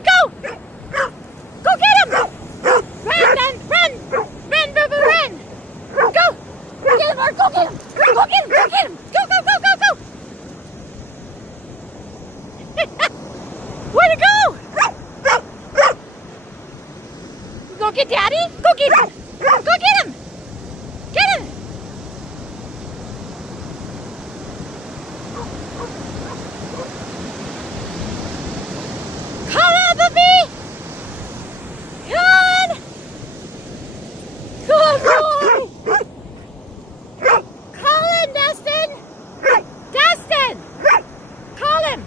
Where'd it go? Go get him! Run, then, run! Run, Boo Boo, run! Go! Go get him, Art, go get him! Go get him, go get him! Go, go, go, go, go! Where'd it go? Go get Daddy? Go get him! Go get him! Get him! Come on, puppy! Come on! Good boy! Call him, Dustin! Dustin! Call him!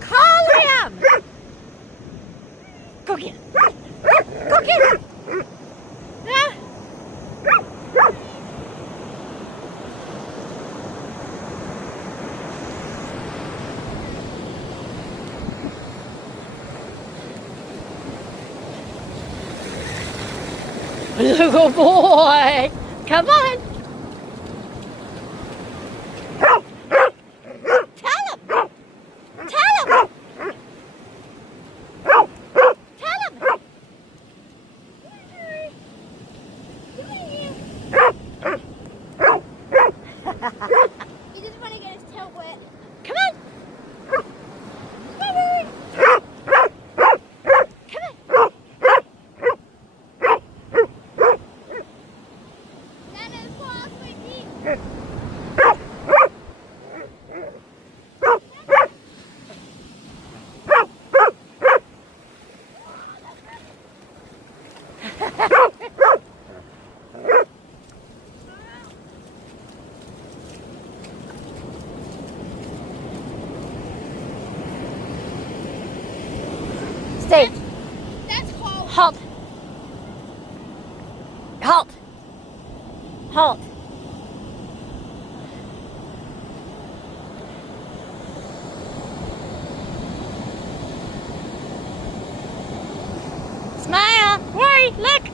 Call him! Go get him! Go get him! Yeah. Little boy! Come on! Tell him! Tell him! Tell him! He just want to get his tail wet. Come on! Come on! Nana, pull off my teeth. Stay! That's called. Halt! Halt! Halt! Smile! Worry! Look!